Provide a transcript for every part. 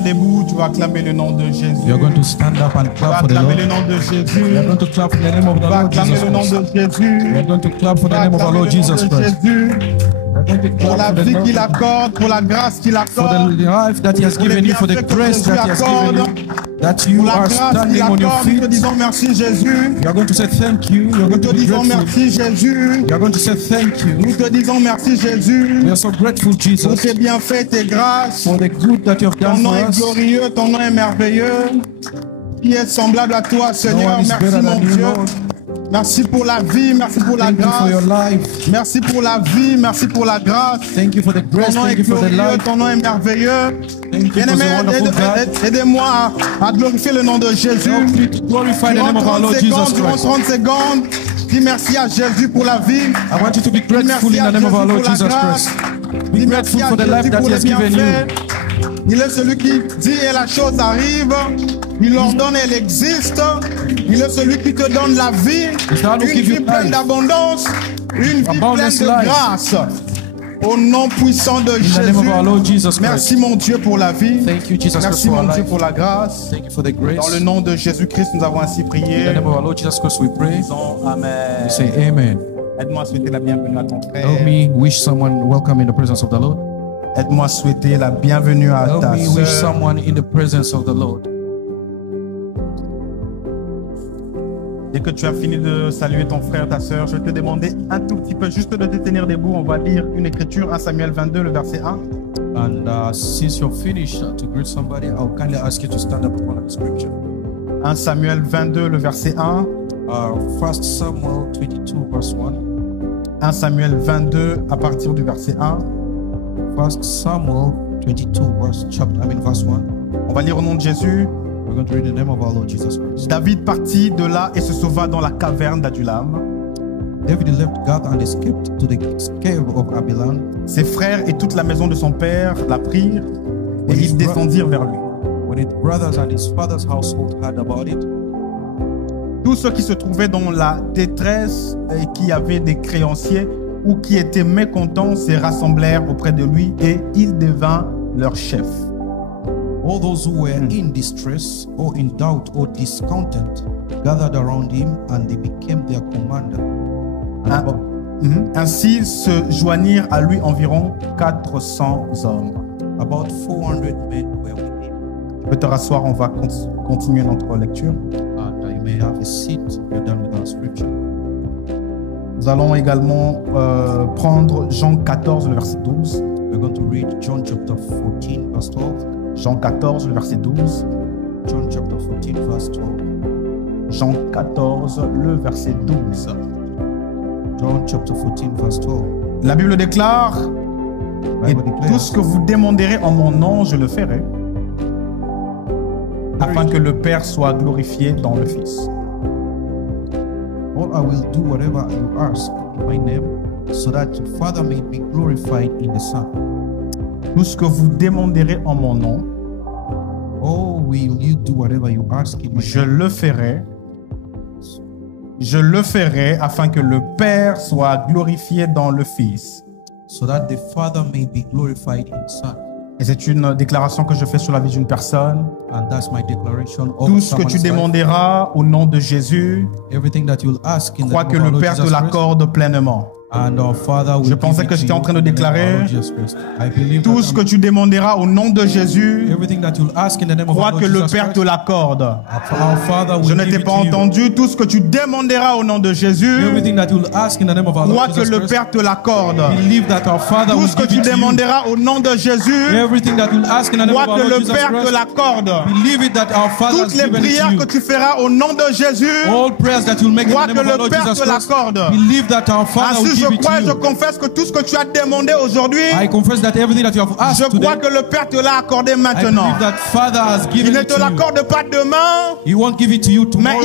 tenir debout, tu vas acclamer le nom de Jésus. You are going to stand up and Tu vas clap for the acclamer Lord. le nom de Jésus. You are going to clap for the name of the Tu vas Lord acclamer Jesus le nom Christ. de Jésus. You are going to clap for Tu the vas name of our acclamer Lord le nom Jesus de Christ. Jésus. You are going to Pour clap la for the vie Lord, qu'il accorde, pour la grâce qu'il for accorde, the life that He has pour les given you, for the bienfaits que grace Jésus that He has given accorde, you, that pour you la are grâce qu'il standing on your accorde. Nous te feet. disons merci Jésus. You are going to say thank you. You are Nous going te to be disons grateful. merci Jésus. You are going to say thank you. Nous te disons merci Jésus. We are so grateful, Pour Jesus, tes bienfaits, tes grâces. for the good that you have Ton done nom for est us. glorieux, ton nom est merveilleux. Qui est semblable à toi, No Seigneur? one is Merci, better mon than you, Dieu. Lord. Merci pour la vie, merci pour la Thank you for your grâce. life. Merci pour la vie, merci pour la grâce. Thank you for the grace. Ton nom est Thank you for the glorieux, life. ton nom est merveilleux. Thank you for Bien-aimé, the wonderful God. aidez-moi à glorifier le nom de Jésus. Help me to glorify the Durant name of our 30 Lord secondes, Jesus durant Christ. 30 secondes, dis merci à Jésus pour la vie. I want you to be grateful in the name of our Lord Jesus Christ. Be Dis grateful merci à for the Jésus life that pour He les has given you. bienfaits. Il est celui qui dit et la chose arrive. Il ordonne et elle existe. Il est celui qui te donne la vie. the one who Une gives vie you pleine life. d'abondance. Une vie pleine Abundance de life. grâce. Au nom puissant de In the name of our Lord Jésus. Jesus Merci Christ. mon Dieu pour la vie. Thank you, Jesus Christ, Merci for our mon Dieu life. pour la grâce. Thank you for the grace. Dans le nom de Jésus-Christ, nous avons ainsi In the prié. name of our Lord Jesus Christ, we pray. Disons Amen. We say Amen. Aide-moi à souhaiter la bienvenue à ton frère. Help me wish someone welcome in the presence of the Lord. Aide-moi à souhaiter la bienvenue à Help ta me wish sœur. someone in the presence of the Lord. Dès que tu as fini de saluer ton frère, ta sœur, je vais te demander un tout petit peu juste de te tenir debout. On va lire une écriture, 1 Samuel 22, le verset 1. And since you're finished to greet somebody, I'll kindly ask you to stand up for the scripture. 1 Samuel 22, le verset 1. 1 Samuel 22, verse 1. 1 Samuel 22, à partir du verset 1. 1 Samuel 22, verse 1. On va lire au nom de Jésus. We're going to read the name of our Lord Jesus Christ. David partit de là et se sauva dans la caverne d'Adulam. David left Gath and escaped to the cave of Abilam. Ses frères et toute la maison de son père la prirent et ils descendirent vers lui. When his brothers and his father's household heard about it, Tous ceux qui se trouvaient dans la détresse et qui avaient des créanciers ou qui étaient mécontents se rassemblèrent auprès de lui et il devint leur chef. all those who were in distress or in doubt or discontent gathered around him and they became their commander. And Ah. about, Ainsi se joignirent à lui environ 400 hommes. about 400 men were with him. Tu peux te rasseoir, on va continuer notre lecture. And you may have a seat. We're done with our scripture. Nous allons également prendre Jean 14, le verset 12. We're going to read John chapter 14, verse 12. Jean 14, le verset 12. John chapter 14, verse 12. Jean 14, le verset 12. John chapter 14, verse 12. La Bible déclare, et Bible tout ce declares, que vous demanderez en mon nom, je le ferai, afin que le Père soit glorifié dans le Fils. all I will do whatever you ask in my name, so that the Father may be glorified in the Son. Tout ce que vous demanderez en mon nom, Oh, will you do whatever you ask in my je name? le ferai. Je le ferai afin que le Père soit glorifié dans le Fils. So that the Father may be glorified in the Son. Et c'est une déclaration que je fais sur la vie d'une personne. And that's my declaration. Tout ce que tu someone's life. demanderas au nom de Jésus, Everything that you'll ask in the crois name que of our le Lord Père Jesus te Christ, l'accorde pleinement. and our Father will Je give pensais it que to j'étais you en train de in the name of our déclarer, Lord Jesus Christ. I believe tout that ce que tu demanderas au nom de Jésus, everything that you'll ask in the name of crois our que Lord le Jesus Père te Christ, l'accorde. our Father will Je ne give t'ai it pas to you. entendu. Tout ce que tu demanderas au nom de Jésus, Everything that you'll ask in the name of our crois Lord que Jesus le Christ, Père te l'accorde. believe that our Father Tout will ce que give tu it to you. demanderas au nom de Jésus, Everything that you'll ask in the name crois of our que Lord le Jesus Père te Christ, l'accorde. believe it that our Father has Toutes les given it prières to que you. tu feras au nom de Jésus, All prayers that you'll make in crois the que name of our le Lord Père Jesus te Christ, l'accorde. believe that our Father will Ainsi, give je it crois et to je you. confesse que tout ce que tu as demandé aujourd'hui, I confess that everything that you have asked je crois today, que le Père te l'a accordé I maintenant. believe that Father has Il given ne it te to you. l'accorde pas demain, He won't give it to you mais tomorrow,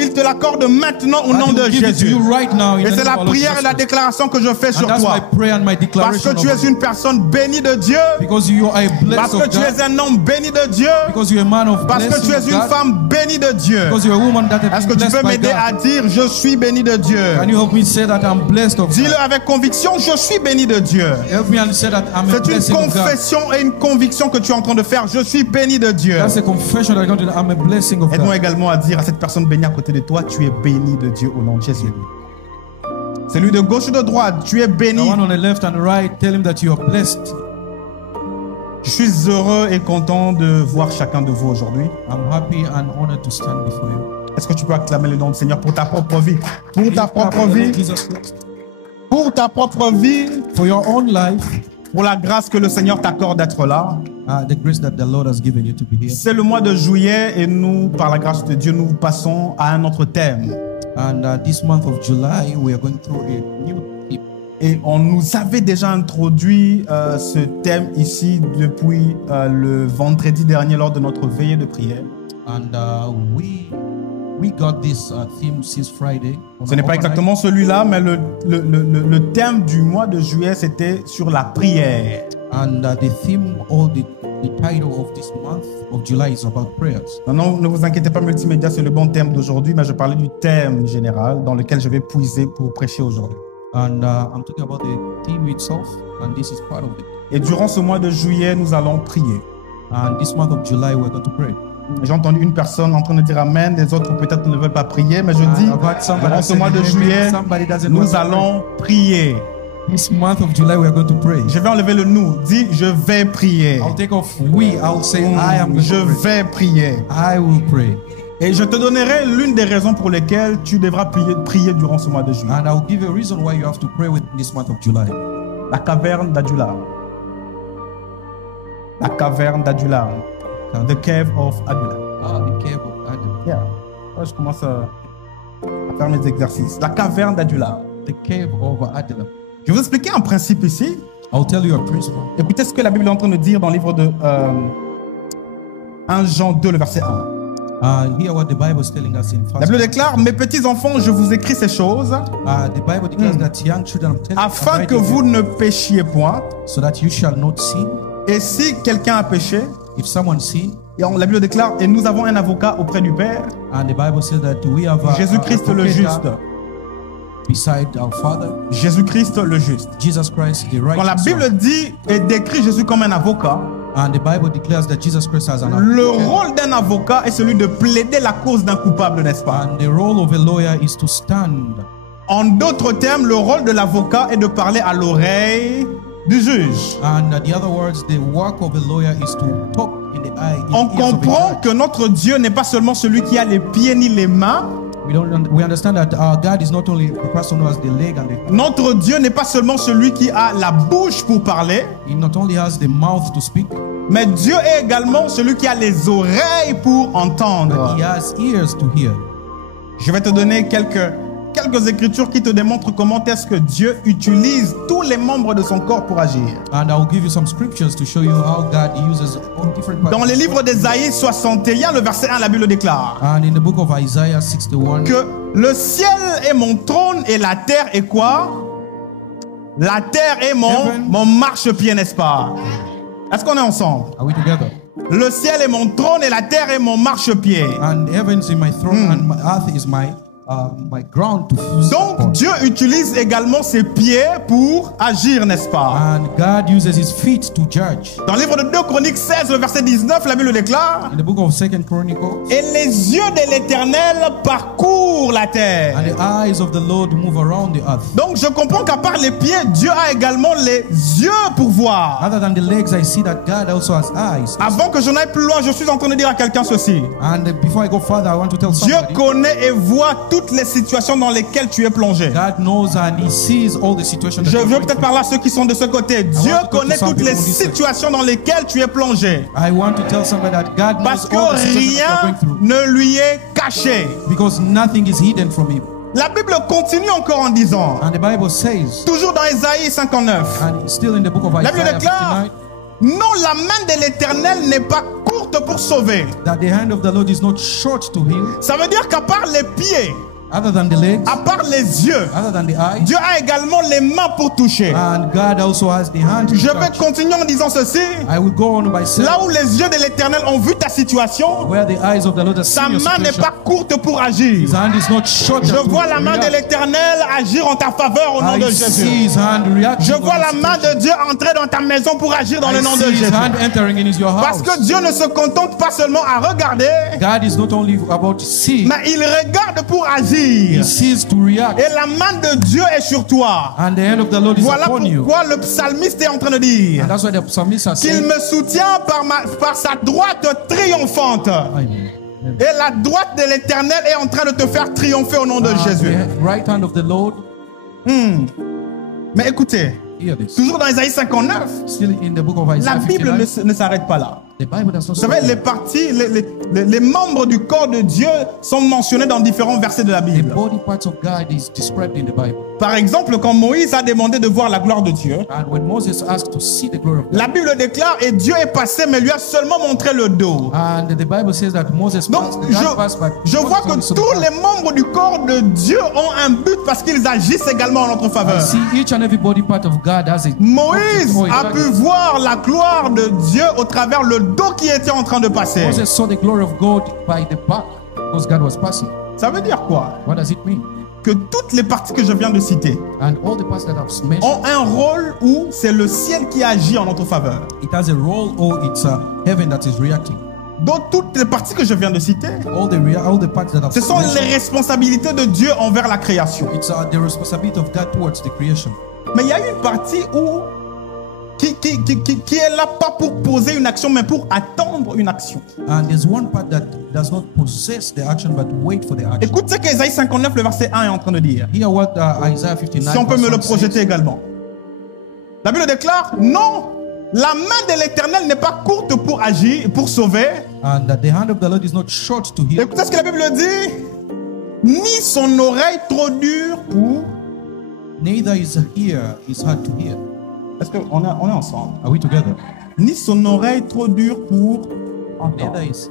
il te l'accorde maintenant au but nom he de will give it to Jésus. you right now in Et the c'est name of la our Lord prière Jesus et la Christ. déclaration que je fais And sur that's toi. my prayer and my Parce declaration que tu over es you. une personne bénie de Dieu. Because you are a Parce blessed que of tu God. es un homme béni de Dieu. Because you're a man of Parce que blessing tu es of une God. femme bénie de Dieu. Because you're a woman that has Est-ce que been tu blessed peux by m'aider à God. dire je suis béni de Dieu? Can you help me say that I'm blessed of Dis-le God. avec conviction, je suis béni de Dieu. Everyone said that I'm a C'est une blessing of God. confession et une conviction que tu es en train de faire. Je suis béni de Dieu. That's a confession that I'm a blessing of Aide-moi God. également à dire à cette personne bénie à côté de toi, tu es béni de Dieu au nom de Jésus. Celui de gauche ou de droite, tu es The béni. one on the left and the right, tell him that you are blessed. Je suis heureux et content de voir chacun de vous aujourd'hui. I'm happy and honored to stand before you. Est-ce que tu peux acclamer le nom du Seigneur pour ta propre vie? Pour ta propre vie, Jesus Christ. pour ta propre vie, For your own life, pour la grâce que le Seigneur t'accorde d'être là. the grace that the Lord has given you to be here. C'est le mois de juillet et nous, par la grâce de Dieu, nous passons à un autre thème. And this month of July, we are going through a new theme. Et on nous avait déjà introduit ce thème ici depuis le vendredi dernier lors de notre veillée de prière. And we got this theme since Friday. Ce n'est pas exactement celui-là, mais le thème du mois de juillet, c'était sur la prière. And the theme or the title of this month of July is about prayers. Non, ne vous inquiétez pas, multimédia, c'est le bon thème d'aujourd'hui, mais je parlais du thème général dans lequel je vais puiser pour prêcher aujourd'hui. And I'm talking about the theme itself, and this is part of it. Et durant ce mois de juillet, nous allons prier. And this month of July, we're going to pray. J'ai entendu une personne en train de dire Amen, les autres peut-être ne veulent pas prier, mais je dis, I've heard somebody durant ce say mois de amen, juillet, somebody doesn't want nous to allons prier. pray. This month of July, we are going to pray. Je vais enlever le nous. Dis, je vais prier. I'll take off we. I'll say I am going Je to pray. vais prier. I will pray. Et je te donnerai l'une des raisons pour lesquelles tu devras prier durant ce mois de juillet. And I'll give you a reason why you have to pray with this month of July. La caverne d'Adulam. La caverne d'Adulam. The cave of Adulam. The cave of Adam. Yeah. Ouais, je commence à faire mes exercices. La caverne d'Adulam. The cave of Adam. Je vais vous expliquer un principe ici. I'll tell you a principle. Écoutez ce que la Bible est en train de dire dans le livre de 1 Jean 2, le verset 1. Hear what the Bible is telling us in La First. Bible déclare, mes petits enfants, je vous écris ces choses The Bible declares that young children, I'm afin que writing vous you ne péchiez point. so that you shall not sin. Et si quelqu'un a péché, If someone sin, et la Bible déclare, et nous avons un avocat auprès du Père, and the Bible says that we have a Jésus-Christ le advocate juste. beside our Father, Jésus-Christ le juste. Jesus Christ, the Quand la righteous Bible one. dit et décrit Jésus comme un avocat, And the Bible declares that Jesus Christ has an le advocate. rôle d'un avocat est celui de plaider la cause d'un coupable, n'est-ce pas? And the role of a lawyer is to stand. En d'autres termes, le rôle de l'avocat est de parler à l'oreille du juge. And the other words, the work of a lawyer is to talk in the eye. In On the ears of a comprend judge. que notre Dieu n'est pas seulement celui qui a les pieds ni les mains. We understand that our God is not only the person who has the leg and the. Notre Dieu n'est pas seulement celui qui a la bouche pour parler, He not only has the mouth to speak, mais Dieu est également celui qui a les oreilles pour but entendre. he has ears to hear. Je vais te donner quelques écritures qui te démontrent comment est-ce que Dieu utilise tous les membres de son corps pour agir. And I'll give you some scriptures to show you how God uses all different parts. Dans les livres d'Ésaïe 61, le verset 1, la Bible déclare And in the book of Isaiah 61, que le ciel est mon trône et la terre est quoi? La terre est mon marchepied, n'est-ce pas? Est-ce qu'on est ensemble? are we together? Le ciel est mon trône et la terre est mon marchepied. And heaven is my throne, and my earth is my ground to Donc support. Dieu utilise également ses pieds pour agir, n'est-ce pas? And God uses his feet to judge. Dans le livre de 2 Chroniques 16, le verset 19, la Bible déclare: In the book of 2 Chronicles, et les yeux de l'Éternel parcourent la terre. and the eyes of the Lord move around the earth. Donc je comprends qu'à part les pieds, Dieu a également les yeux pour voir. Other than the legs, I see that God also has eyes. Avant que je n'aille plus loin, je suis en train de dire à quelqu'un ceci: And before I go further, I want to tell Dieu somebody, connaît et voit toutes les situations dans lesquelles tu es plongé. God knows and he sees all the situations. that Je you're veux going peut-être through. parler à ceux qui sont de ce côté. Dieu want to go to connaît some toutes les people on this side. situations dans lesquelles tu es plongé. I want to tell somebody that God knows Parce que all the situations that you're rien going through, ne lui est caché. because nothing is hidden from him. La Bible continue encore en disant, And the Bible says, toujours dans Ésaïe 59, and still in the book of la Bible Isaiah déclare: 59, non, la main de l'Éternel n'est pas courte pour sauver. that the hand of the Lord is not short to heal. Ça veut dire qu'à part les pieds, Other than the legs, à part les yeux, other than the eyes, Dieu a également les mains pour toucher. and God also has the hand to Je vais touch. continuer en disant ceci. I will go on by saying, Là où les yeux de l'Éternel ont vu ta situation, where the eyes of the Lord have sa seen your main n'est situation, pas courte pour agir. his hand is not short. Je to vois la main de react. l'Éternel agir en ta faveur au nom de I see Jésus. his hand reacting. Je on vois your la main situation. de Dieu entrer dans ta maison pour agir dans I le nom de see his Jésus. hand entering in your Parce house. que Dieu ne se contente pas seulement à regarder, God is not only about seeing, mais il regarde pour he agir. sees to react. Et la main de Dieu est sur toi. And the hand of the Lord is Voilà upon you. pourquoi le psalmiste est en train de dire And that's why the psalmist has qu'il said, me soutient par sa droite triomphante. Amen. Et la droite de l'Éternel est en train de te faire triompher au nom de Jésus. The right hand of the Lord, Mais écoutez, hear this. toujours dans Isaïe 59, Still in the book of la Isaiah Bible 59, ne s'arrête pas là. the Bible does not Vous savez, stop les there. parties, les membres du corps de Dieu sont mentionnés dans différents versets de la The Bible. body parts of God is described in the Bible. Par exemple, quand Moïse a demandé de voir la gloire de Dieu, And when Moses asked to see the glory of God, la Bible déclare et Dieu est passé mais lui a seulement montré le dos. and the Bible says that Moses Donc, passed by. je vois que tous les membres du corps de Dieu ont un but parce qu'ils agissent également en notre I faveur. see each and every body part of God has a Moïse Oh, a pu voir la gloire de Dieu au travers le dos qui était en train de passer. Moses saw the glory of God by the back because God was passing. Ça veut dire quoi? What does it mean? Que toutes les parties que je viens de citer And all the parts that I've mentioned, ont un rôle où c'est le ciel qui agit en notre faveur. it has a role, or it's heaven that is reacting. Donc toutes les parties que je viens de citer, All the parts that I've ce sont les mentioned, responsabilités de Dieu envers la création. it's the responsibility of God towards the creation. Mais il y a une partie où qui est là pas pour poser une action, mais pour attendre une action. And there's one part that does not possess the action but wait for the action. Écoute ce qu'Ésaïe 59, le verset 1 est en train de dire. Hear what Isaiah 59 Si on peut me le verse 1 projeter says. également. La Bible déclare, non, la main de l'Éternel n'est pas courte pour agir, pour sauver. And that the hand of the Lord is not short to heal, Écoutez ce que la Bible dit. Ni son oreille trop dure pour... neither is ear is hard to hear. Est-ce qu'on est ensemble? Are we together? Ni son oreille trop dure pour... Neither is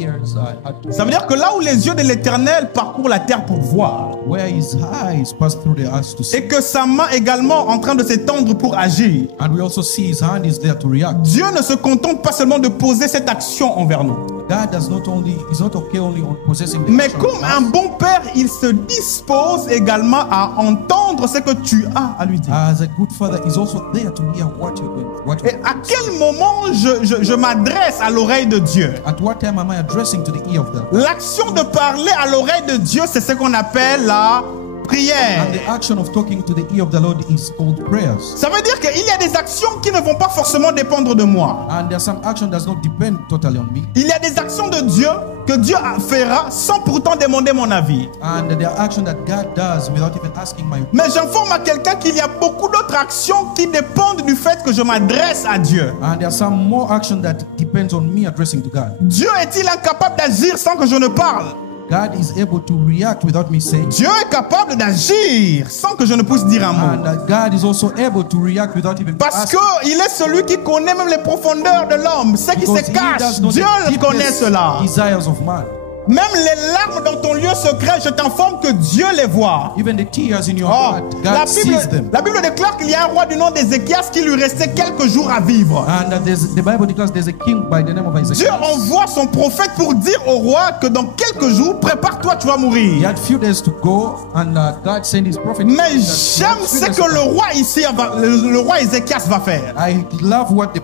ears hard to Ça veut dire que là où les yeux de l'Éternel parcourent la terre pour voir, where his eyes pass through the eyes to see. et que sa main également en train de s'étendre pour agir, And we also see his hand is there to react. Dieu ne se contente pas seulement de poser cette action envers nous. God does not only is not okay only on possessing the Mais action comme of un us. bon père, il se dispose également à entendre ce que tu as à lui dire. As a good father is also there to hear what you're doing. Et à quel moment je m'adresse à l'oreille de Dieu? At what time am I addressing to the ear of God? L'action de parler à l'oreille de Dieu, c'est ce qu'on appelle la prière. And the action of talking to the ear of the Lord is called prayers. Ça veut dire qu'il y a des actions qui ne vont pas forcément dépendre de moi. And there's some action does not depend totally on me. Il y a des actions de Dieu que Dieu fera sans pourtant demander mon avis. And there are action that God does without even asking my. Mais j'informe à quelqu'un qu'il y a beaucoup d'autres actions qui dépendent du fait que je m'adresse à Dieu. And there are some more action that depends on me addressing to God. Dieu est-il incapable d'agir sans que je ne parle? God is able to react without me saying. Dieu est capable d'agir sans que je ne puisse dire un mot. And God is also able to react without even Parce asking. qu'il est celui qui connaît même les profondeurs de l'homme, ce qui Because se he cache. does know Dieu the le connaît deepest cela. desires of man. Même les larmes dans ton lieu secret, je t'informe que Dieu les voit. Even the tears in your Oh, heart, God sees them. la Bible déclare qu'il y a un roi du nom d'Ézéchias qui lui restait quelques jours à vivre. And the Bible declares there's a king by the name of Dieu Isaiah. envoie son prophète pour dire au roi que dans quelques jours, prépare-toi, tu vas He mourir. had few days to go, and God sent his prophet. Mais that j'aime ce que le roi ici, le roi Ézéchias va faire. I love what the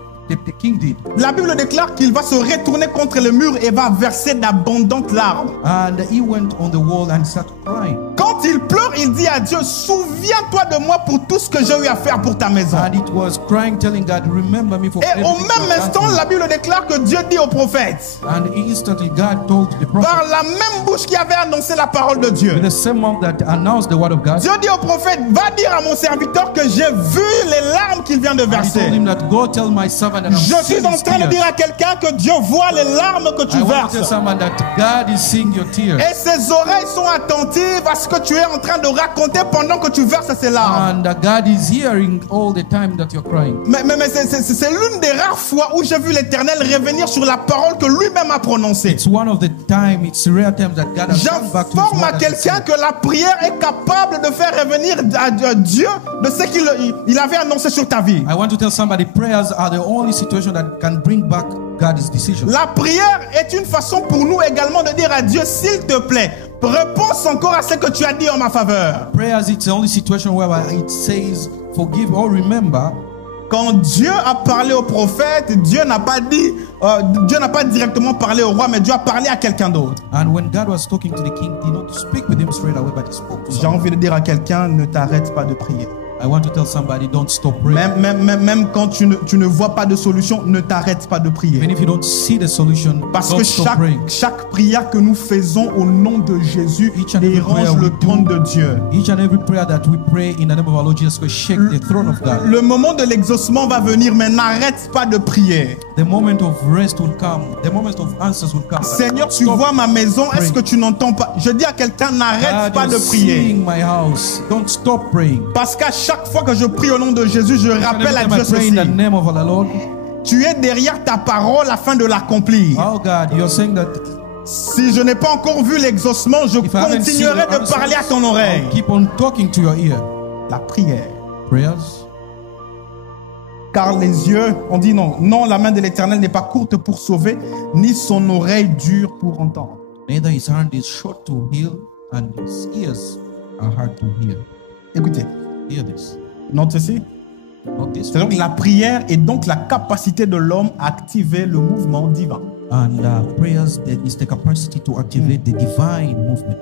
king did. La Bible déclare qu'il va se retourner contre le mur et va verser d'abondantes larmes. And he went on the wall and started crying. Quand il pleure, il dit à Dieu, souviens-toi de moi pour tout ce que j'ai eu à faire pour ta maison. And it was crying, telling God, remember me for Et au everything même you've done instant, for me. la Bible déclare que Dieu dit au prophète, And instantly God told the prophet, par la même bouche qui avait annoncé la parole de with Dieu, the same mouth that announced the word of God, Dieu dit au prophète, va dire à mon serviteur que j'ai vu les larmes qu'il vient de and he told verser. him that go tell my servant that I'm Je suis en train de dire à quelqu'un que Dieu voit les larmes que tu I want to tell verses. someone that God is seeing your tears. Et ses oreilles sont attentives à ce que tu es en train de raconter pendant que tu verses ces larmes. And God is hearing all the time that you're crying. Mais c'est l'une des rares fois où j'ai vu l'Éternel revenir sur la parole que lui-même a prononcée. It's one of the time, it's a rare time that God has come back to his J'informe à word and quelqu'un said, que la prière est capable de faire revenir à Dieu de ce qu'il avait annoncé sur ta vie. I want to tell somebody, prayers are the only situation that can bring back God's decision. La prière est une façon pour nous également de dire à Dieu, s'il te plaît, réponse encore à ce que tu as dit en ma faveur. Prayers, it's the only situation where it says, forgive or remember. Quand Dieu a parlé au prophète, Dieu n'a pas directement parlé au roi, mais Dieu a parlé à quelqu'un d'autre. And when God was talking to the king, he did not speak with him straight away, but he spoke to J'ai someone. envie de dire à quelqu'un, ne t'arrête pas de prier. I want to tell somebody, don't stop praying. Même quand tu ne vois pas de solution, ne t'arrête pas de prier. Even if you don't see the solution, Parce don't que stop praying. chaque prière que nous faisons au nom de Jésus Each and every prayer dérange we le do, trône de Dieu. Each and every prayer that we pray in the name of our Lord Jesus Christ shake the throne of God. Le moment de l'exaucement va venir, mais n'arrête pas de prier. The moment of rest will come. The moment of answers will come. Seigneur, tu vois ma maison, est-ce que tu n'entends pas? Je dis à quelqu'un, n'arrête God, pas de you're prier. seeing my house. Don't stop praying. Parce qu'à chaque fois que je prie au nom de Jésus, je And rappelle à every time Dieu I pray in ceci. the name of our Lord, Tu es derrière ta parole afin de l'accomplir. oh God, you're saying that Si je n'ai pas encore vu l'exaucement, je if I haven't seen continuerai your de parler à ton answers, oreille. I'll keep on talking to your ear. La prière. Prayers. Car les yeux, on dit non. Non, la main de l'Éternel n'est pas courte pour sauver, ni son oreille dure pour entendre. Neither his hand is short to heal, and his ears are hard to hear. Écoutez, Hear this. note ceci. Not this. C'est donc la prière est donc la capacité de l'homme à activer le mouvement divin. And prayers, that is the capacity to activate the divine movement.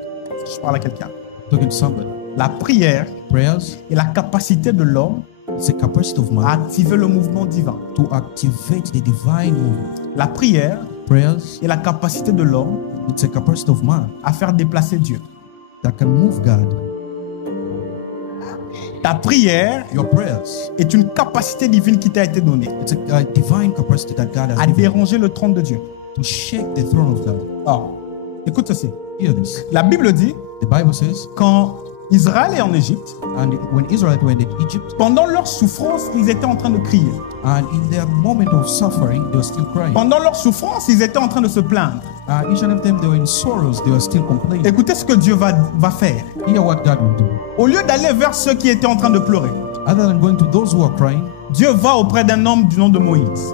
Je parle à quelqu'un. Talking to somebody. La prière Prayers est la capacité de l'homme is the capacity of à man activer le mouvement divin. to activate the divine movement. La prière Prayers, est la capacité de l'homme it's a capacity of man à faire déplacer Dieu. that can move God. Ta prière Your prayers, est une capacité divine qui t'a été donnée it's a divine capacity that God has à given déranger le trône de Dieu. to shake the throne of God. Or, écoute ceci. Hear this. La Bible dit, The Bible says, quand Israël est en Égypte, and when Israel went in Egypt, pendant leur souffrance, ils étaient en train de crier. and in their moment of suffering, they were still crying. Pendant leur souffrance, ils étaient en train de se plaindre. Each and every time they were in sorrows, they were still complaining. Écoutez ce que Dieu va faire. Hear what God will do. Au lieu d'aller vers ceux qui étaient en train de pleurer, Other than going to those who are crying, Dieu va auprès d'un homme du nom de Moïse.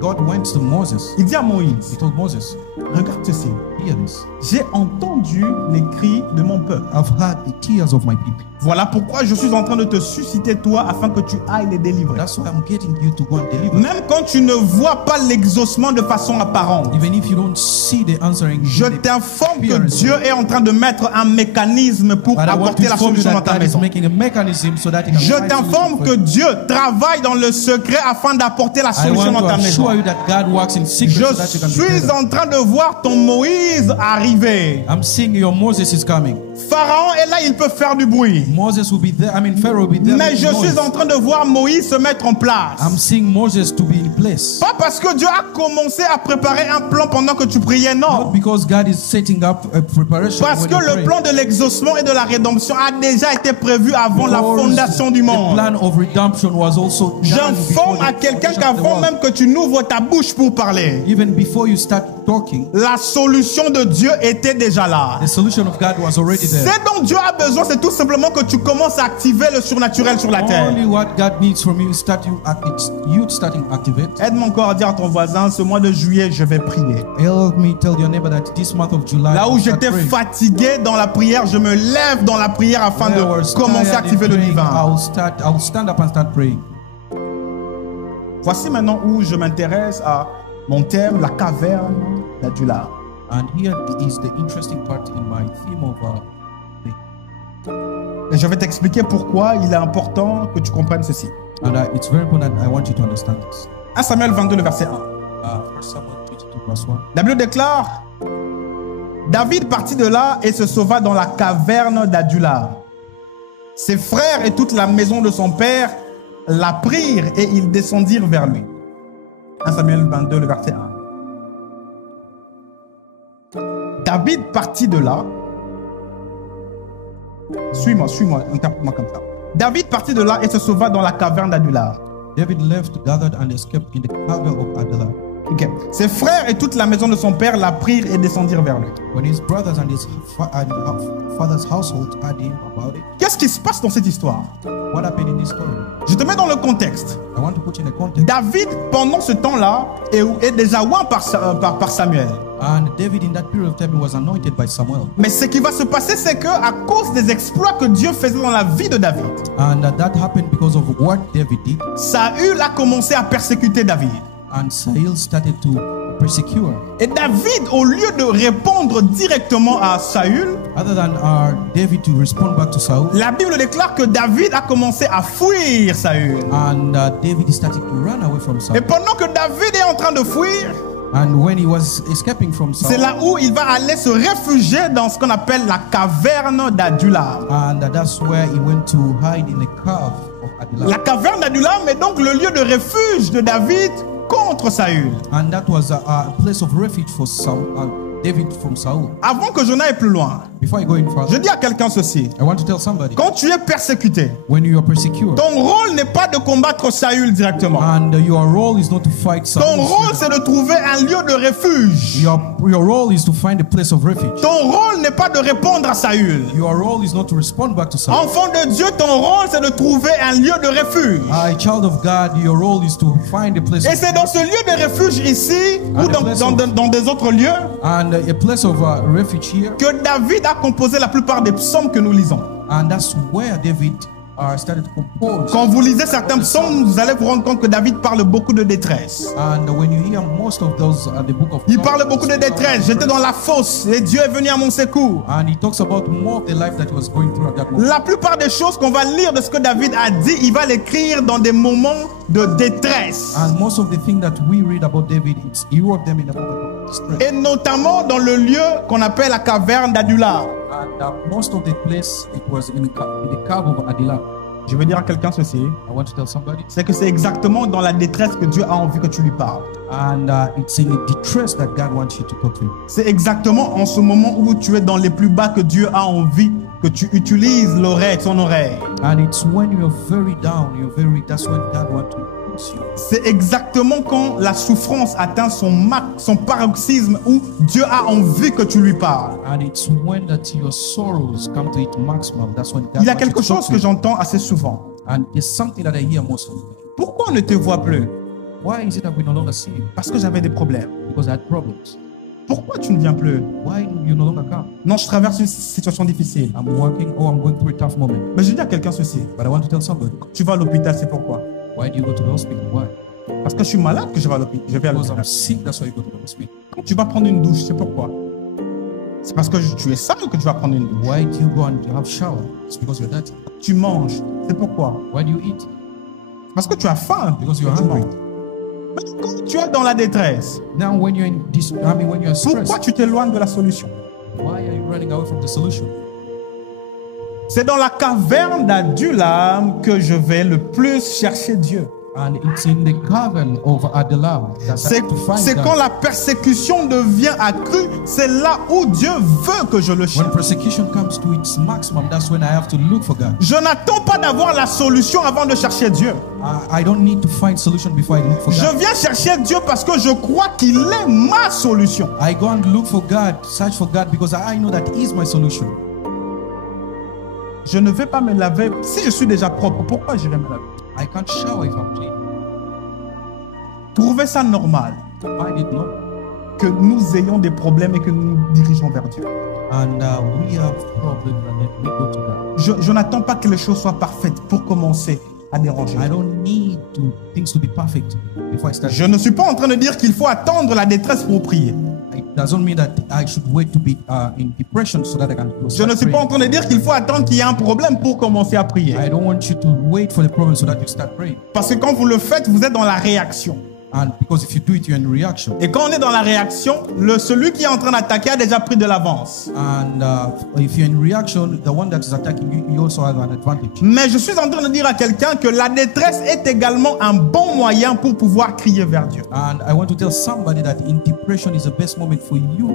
God went to Moses. Il dit à Moïse, He told Moses, regarde ceci, hear this. j'ai entendu les cris de mon peuple. I've heard the tears of my people. Voilà pourquoi je suis en train de te susciter toi afin que tu ailles les délivrer. That's why I'm getting you to go and deliver. Même quand tu ne vois pas l'exaucement de façon apparente, Even if you don't see the answering, je in the t'informe que appearance. Dieu est en train de mettre un mécanisme pour But I want apporter to la inform you solution dans that ta God is maison. making a mechanism so that he can Je find t'informe solution que for you. Dieu travaille dans le secret afin d'apporter la I solution want dans to ta maison. assure you that God works in secret Je so that you can be suis better. en train de voir ton Moïse arriver. I'm seeing your Moses is coming. Pharaon est là, il peut faire du bruit. Moses will be there. I mean, Pharaoh will be there. Mais making je suis noise. en train de voir Moïse se mettre en place. I'm seeing Moses to be in place. Pas parce que Dieu a commencé à préparer un plan pendant que tu priais, Not non. because God is setting up a preparation. Parce when que you le pray. plan de l'exaucement et de la rédemption a déjà été prévu avant la Because fondation du the monde. plan of redemption was also done J'informe before à the quelqu'un foundation of the qu'avant world. même que tu n'ouvres ta bouche pour parler, Even before you start talking, la solution de Dieu était déjà là. the solution of God was already there. Ce dont Dieu a besoin, c'est tout simplement que tu commences à activer le surnaturel sur la terre. Only what God needs from you is you starting activate. Aide-moi encore à dire à ton voisin, ce mois de juillet, je vais prier. Help me tell your neighbor that this month of July, Là où I'll start j'étais praying. fatigué dans la prière, je me lève dans la prière afin Where I was de commencer à tired in activer le praying, divin. I'll stand up and start praying. Voici maintenant où je m'intéresse à mon thème, la caverne d'Adulam. And here is the interesting part in my theme of Et je vais t'expliquer pourquoi il est important que tu comprennes ceci. and it's very important. I want you to understand this. 1 Samuel 22, le verset 1. 1 Samuel 22 verse 1. La Bible déclare, David partit de là et se sauva dans la caverne d'Adulam. Ses frères et toute la maison de son père la prirent et ils descendirent vers lui. 1 Samuel 22, le verset 1. David partit de là. Suis-moi, interprète-moi comme ça. David partit de là et se sauva dans la caverne d'Adulam. David left, gathered, and escaped in the cavern of Adullam. Okay. Ses frères et toute la maison de son père la prirent et descendirent vers lui. When his brothers and his father's household heard him about it, Qu'est-ce qui se passe dans cette histoire? what happened in this story? Je te mets dans le contexte. I want to put in a context. David, pendant ce temps-là, est déjà oint par Samuel. And David, in that period of time, was anointed by Samuel. Mais ce qui va se passer, c'est que à cause des exploits que Dieu faisait dans la vie de David, And that happened because of what David did. Saül a commencé à persécuter David. And Saul started to persecute. Et David, au lieu de répondre directement à Saül, Other than David to respond back to Saul, la Bible déclare que David a commencé à fuir Saül. and David started to run away from Saul. Et pendant que David est en train de fuir, And when he was escaping from c'est Saul, là où il va aller se réfugier dans ce qu'on appelle la caverne d'Adulam. and that's where he went to hide in the cave of Adullam. La caverne d'Adulam est donc le lieu de refuge de David contre Saül. And that was a place of refuge for Saul, David from Saul. Avant que je n'aille plus loin, Before I go in je further, dis à quelqu'un ceci. I want to tell somebody, Quand tu es persécuté, when you are persecuted, ton rôle n'est pas de combattre Saül directement. and your role is not to fight Saul. Ton rôle, c'est de trouver un lieu de refuge. Your role is to find a place of refuge. Ton rôle n'est pas de répondre à Saül. Your role is not to respond back to Saul. Enfant de Dieu, ton rôle, c'est de trouver un lieu de refuge. A child of God, your role is to find a place Et c'est dans ce lieu de refuge ici, ou dans des autres lieux, and a place of refuge here. que David a composé la plupart des psaumes que nous lisons. And that's where David started to compose. Quand vous lisez certains psaumes, vous allez vous rendre compte que David parle beaucoup de détresse. And when you hear most of those, the book of Il parle beaucoup de détresse. J'étais dans la fosse et Dieu est venu à mon secours. and he talks about more of the life that he was going through at that moment. La plupart des choses qu'on va lire de ce que David a dit, il va l'écrire dans des moments de détresse. And most of the things that we read about David, he wrote them in the moment of distress. Et notamment dans le lieu qu'on appelle la caverne d'Adulam. And most of the place, it was in the cave of Adullam. Je veux dire à quelqu'un ceci, I want to tell somebody. c'est que c'est exactement dans la détresse que Dieu a envie que tu lui parles. And it's in the distress that God wants you to talk to him. C'est exactement en ce moment où tu es dans les plus bas que Dieu a envie que tu utilises l'oreille, ton oreille. And it's when you're very down, that's when God wants to use you. C'est exactement quand la souffrance atteint son paroxysme où Dieu a envie que tu lui parles. And it's when that your sorrows come to its maximum. That's when God Il y a wants you quelque to talk chose to que you. j'entends assez souvent. And there's something that I hear most of the time. Pourquoi on ne te voit plus? Why is it that we no longer see you? Parce que j'avais des problèmes. Because I had problems. Pourquoi tu ne viens plus? Why you no longer come? Non, je traverse une situation difficile. I'm working or I'm going through a tough moment. Mais je dis à quelqu'un ceci. But I want to tell somebody, Tu vas à l'hôpital, c'est pourquoi? why do you go to the hospital? Why? Parce que je suis malade que je vais à l'hôpital. Je vais à Because l'hôpital. I'm sick, that's why you go to the hospital. Quand tu vas prendre une douche, c'est pourquoi? C'est parce que tu es sale que tu vas prendre une douche. Why do you go and have shower? It's because you're dirty. Tu manges, c'est pourquoi? Why do you eat? Parce que tu as faim. Because you're Tu hungry. manges. Mais quand tu es dans la détresse, Now when you're when you're pourquoi stressed, tu t'éloignes de la solution? why are you running away from the solution? C'est dans la caverne d'Adulam que je vais le plus chercher Dieu. And it's in the cavern of Adullam that I C'est have to find quand God. la persécution devient accrue, c'est là où Dieu veut que je le When cherche. persecution comes to its maximum, that's when I have to look for God. Je n'attends pas d'avoir la solution avant de chercher Dieu. I don't need to find solution before I look for Je God. viens chercher Dieu parce que je crois qu'il est ma solution. I go and look for God, search for God, because I know that He is my solution. Je ne vais pas me laver. Si je suis déjà propre, pourquoi je vais me laver? I can't shower if I'm clean. Trouvez ça normal I did not. que nous ayons des problèmes et que nous nous dirigeons vers Dieu. And we have problems and then we go to God. Je n'attends pas que les choses soient parfaites pour commencer à déranger. I don't need things to be perfect before I start. Je ne suis pas en train de dire qu'il faut attendre la détresse pour prier. It doesn't mean that I should wait to be in depression so that I can Je start ne suis pas en praying. train de dire qu'il faut attendre qu'il y ait un problème pour commencer à prier. I don't want you to wait for the problem so that you start praying. Parce que quand vous le faites, vous êtes dans la réaction. And because if you do it, you're in reaction. Et quand on est dans la réaction, celui qui est en train d'attaquer a déjà pris de l'avance. And if you're in reaction, the one that is attacking you, you also have an advantage. Mais je suis en train de dire à quelqu'un que la détresse est également un bon moyen pour pouvoir crier vers Dieu. And I want to tell somebody that in depression is the best moment for you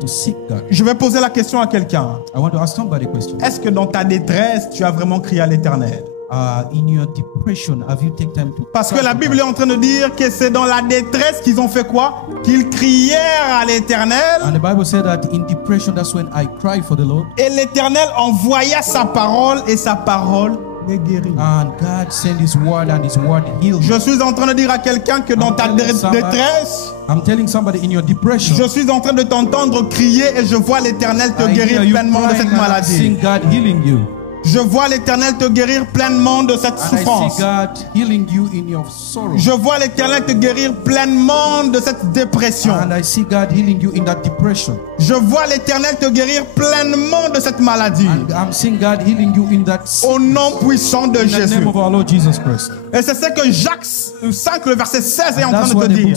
to seek God. Je vais poser la question à quelqu'un. I want to ask somebody a question. Est-ce que dans ta détresse, tu as vraiment crié à l'Éternel? In your depression, have you taken time to... Parce que la Bible est en train de dire que c'est dans la détresse qu'ils ont fait quoi? Qu'ils crièrent à l'Éternel. And the Bible said that in depression, that's when I cried for the Lord. Et l'Éternel envoya sa parole et sa parole les guérit. And God sent His word and His word healed. Je suis en train de dire à quelqu'un que dans ta détresse, I'm telling somebody in your depression, je suis en train de t'entendre crier et je vois l'Éternel te guérir pleinement de cette maladie. God healing you. Je vois l'Éternel te guérir pleinement de cette souffrance. Je vois l'Éternel te guérir pleinement de cette dépression. Je vois l'Éternel te guérir pleinement de cette maladie. Au nom puissant de Jésus. Et c'est ce que Jacques 5, le verset 16 est en train de te dire.